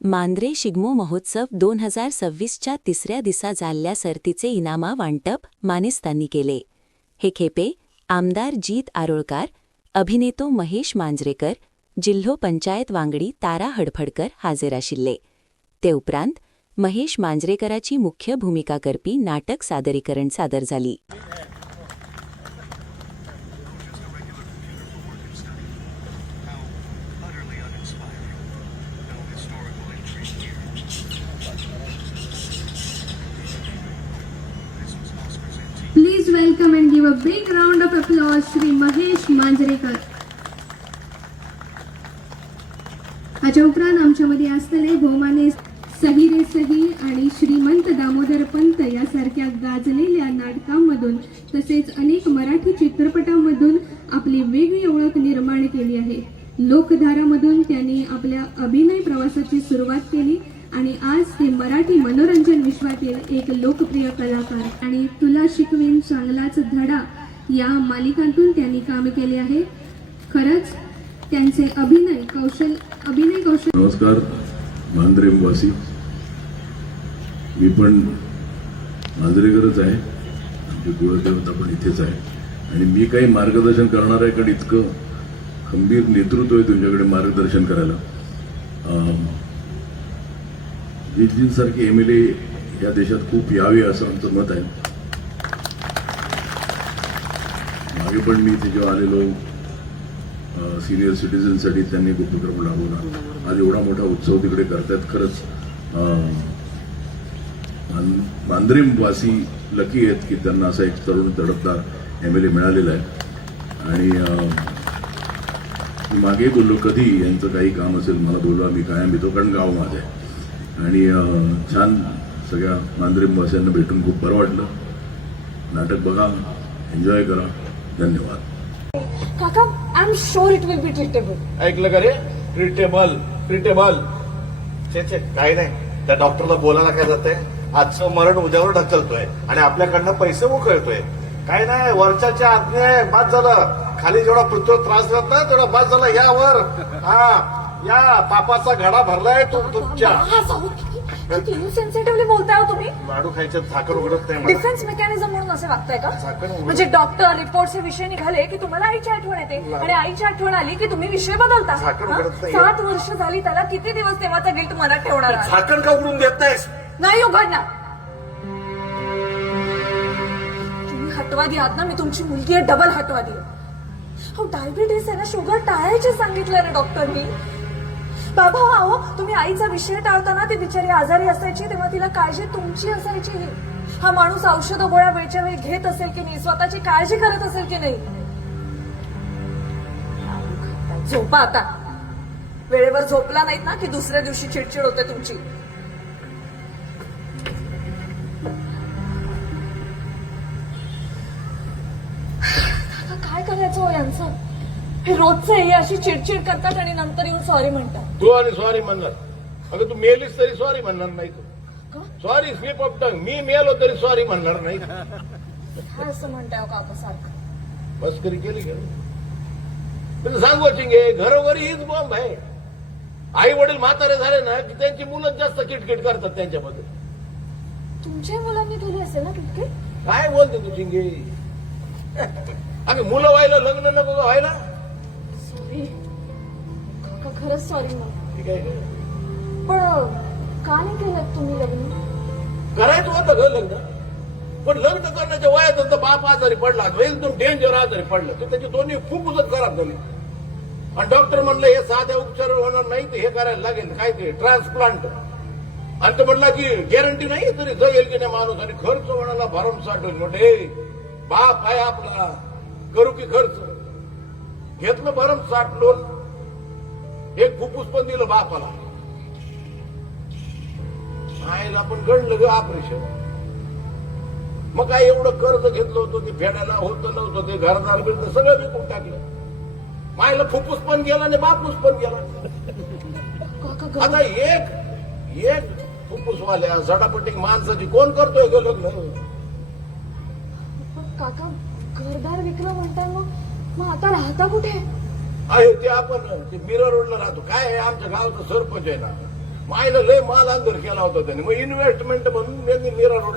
मांद्रे शिगमो महोत्सव 2026च्या तिसऱ्या दिसा जाल्ल्या सर्तीचे इनामां वांटप मानेस्तांनी केले. हे खेपे आमदार जीत आरोळकार, अभिनेतो महेश मांजरेकर, जिल्हो पंचायत वांगडी तारा हडफडकर हाजीर आशिल्ले. ते उपरांत महेश मांजरेकराची मुख्य भूमिका करपी नाटक सादरीकरण सादर जाली. Please welcome and give a big round of applause Shri Mahesh Manjrekar. हाच्या उपरांत आमच्यामध्ये असलेले भोमाने सही रे सही आणि श्रीमंत दामोदर पंत यासारख्या गाजलेल्या नाटकांमधून तसेच अनेक मराठी चित्रपटांमधून आपली वेगळी ओळख निर्माण केली आहे. लोकधारामधून त्यांनी आपल्या अभिनय प्रवासाची सुरुवात केली आणि आज ते मराठी मनोरंजन विश्वातील एक लोकप्रिय कलाकार आणि तुला शिकवीन चांगलाच धडा या मालिकांतून त्यांनी काम केले आहे. खरंच त्यांचे अभिनय कौशल. नमस्कार मांजरेवासी, मी पण मांजरेकरच आहे. आमची कुळदेवता पण इथेच आहे आणि मी काही मार्गदर्शन करणार आहे कारण इतकं खंबीर नेतृत्व आहे तुमच्याकडे मार्गदर्शन करायला. जीतजींसारखे MLA या देशात खूप यावे असं आमचं मत आहे. मागे पण मी इथे जेव्हा आलेलो सिनियर सिटीजनसाठी त्यांनी एक उपक्रम राबवला. आज एवढा मोठा उत्सव तिकडे करतायत. खरंच मांद्रेवासी लकी आहेत की त्यांना असा एक तरुण तडफदार MLA मिळालेला आहे. आणि मी मागे बोललो कधी यांचं काही काम असेल मला बोलवा, मी कायम येतो कारण गाव माझं आहे. आणि छान सगळ्या मांद्रेवासियांना भेटून खूप बरं वाटलं. नाटक बघा, एन्जॉय करा. धन्यवाद. काका, I am sure it will be treatable. ऐकलं का रे? ट्रीटेबल छे काही नाही. त्या डॉक्टरला बोलायला काय जातंय? आजचं मरण उद्यावर ढकलतोय आणि आपल्याकडनं पैसे उकळतोय. काय नाही, वरच्याच्या आज्ञे बाद झालं. खाली जेवढा पृथ्वीवर त्रास देत ना तेवढा बाद झाला. यावर या पापाचा घडा भरलाय तुमच्या. सेन्सिटिव्हली बोलताय हो तुम्ही. लाडू खायचं झाकण उघडत नाही. डिफेन्स मेकॅनिझम म्हणून असं वागताय का? म्हणजे डॉक्टर रिपोर्ट हे विषय निघाले की तुम्हाला आईची आठवण येते आणि आईची आठवण आली की तुम्ही विषय बदलता. 7 वर्ष झाली त्याला. किती दिवस तेव्हाचा गिल्ट मनात ठेवणार? झाकण का उघडून देत नाहीस? नाही उघडणार. तुम्ही हटवादी आहात ना. मी तुमची मुलगी आहे, डबल हटवादी. हो, डायबिटीस आहे ना, शुगर टाळायचे सांगितलं ना डॉक्टरनी. बाबा अहो, तुम्ही आईचा विषय टाळताना ती बिचारी आजारी असायची तेव्हा तिला काळजी तुमची असायची. हा माणूस औषध गोळ्या वेळच्या वेळी घेत असेल की नाही, स्वतःची काळजी करत असेल की नाही. झोपा आता. वेळेवर झोपला नाहीत ना की दुसऱ्या दिवशी चिडचिड होते तुमची. काय करायचं हो यांचं? हे रोजचं हे अशी चिडचिड करतात आणि नंतर येऊन सॉरी म्हणतात. तू आणि सॉरी म्हणणार? अगं तू मेलीस तरी सॉरी म्हणणार नाही. तू सॉरी स्लिप ऑफ टंग. मी मेलो तरी सॉरी म्हणणार नाही. काय असं म्हणताय काका सारखं? मस्करी केली का? तुला सांगू चिंगे, घरोघरी हीच बॉम्ब आहे. आई वडील म्हातारे झाले ना की त्यांची मुलं जास्त किटकिट करतात त्यांच्याबद्दल. तुमच्या मुलांनी केली असेल ना किटकिट? काय बोलते तू चिंगे? अगं मुलं व्हायला लग्न नको का व्हायला? सॉरी काका, खरंच सॉरी. मग ठीक आहे. पण का नाही केलं तुम्ही लग्न? करायचं होतं ग लग्न, पण लग्न करण्याच्या वयात तर बाप आजारी पडला, एकदम डेंजर आजारी पडलं तर त्याची दोन्ही खूप उजत खराब झाली. आणि डॉक्टर म्हणलं हे साध्या उपचार होणार नाही, ते हे करायला लागेल काय ते ट्रान्सप्लांट. आणि तो म्हणला की गॅरंटी नाही तरी जगेल की नाही माणूस. आणि खर्च म्हणाला भरमसाठ होईल. म्हणजे बाप आहे आपला, करू की खर्च. घेतलं भरमसाठ लोन. एक फुफ्फुस पण दिलं बापाला. आईला पण घडलं ग ऑपरेशन. मग काय एवढं कर्ज घेतलं होतं ते फेडायला होतं नव्हतं, ते घरदार बिरदार सगळं विकून टाकलं. मायला फुफ्फुस पण गेला आणि बापूस पण गेला. आता एक फुफ्फुसवाल्या झटापटी माणसाची कोण करतोय ग लग्न? काका घरदार विकलं म्हणताय, मग आता राहता कुठे? आहे ते आपण ते मिरर रोडला राहतो. काय आहे, आमच्या गावचा सरपंच आहे ना, मायला लय माल अंदर केला होता त्याने, मग इन्व्हेस्टमेंट म्हणून त्यांनी मीरा रोड